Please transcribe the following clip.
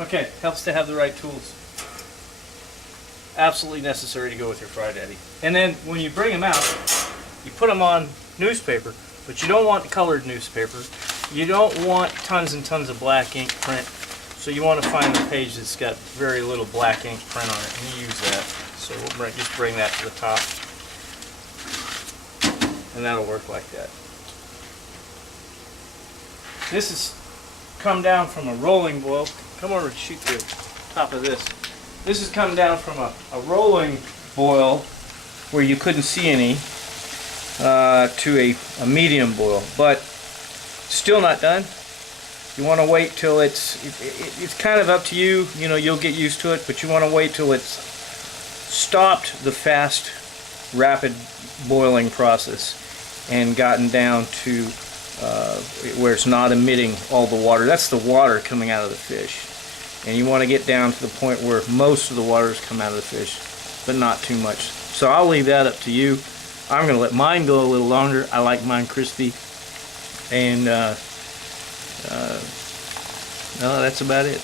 Okay, helps to have the right tools. Absolutely necessary to go with your fried Eddie. And then when you bring them out, you put them on newspaper, but you don't want colored newspaper. You don't want tons and tons of black ink print. So you want to find the page that's got very little black ink print on it, and you use that. So we'll just bring that to the top, and that'll work like that. This has come down from a rolling boil. Come over and shoot the top of this. This has come down from a rolling boil where you couldn't see any to a medium boil, but still not done. You want to wait till it's kind of up to you. You know, you'll get used to it, but you want to wait till it's stopped the fast, rapid boiling process and gotten down to where it's not emitting all the water. That's the water coming out of the fish. And you want to get down to the point where most of the waters come out of the fish, but not too much. So I'll leave that up to you. I'm going to let mine go a little longer. I like mine crispy. And no, that's about it.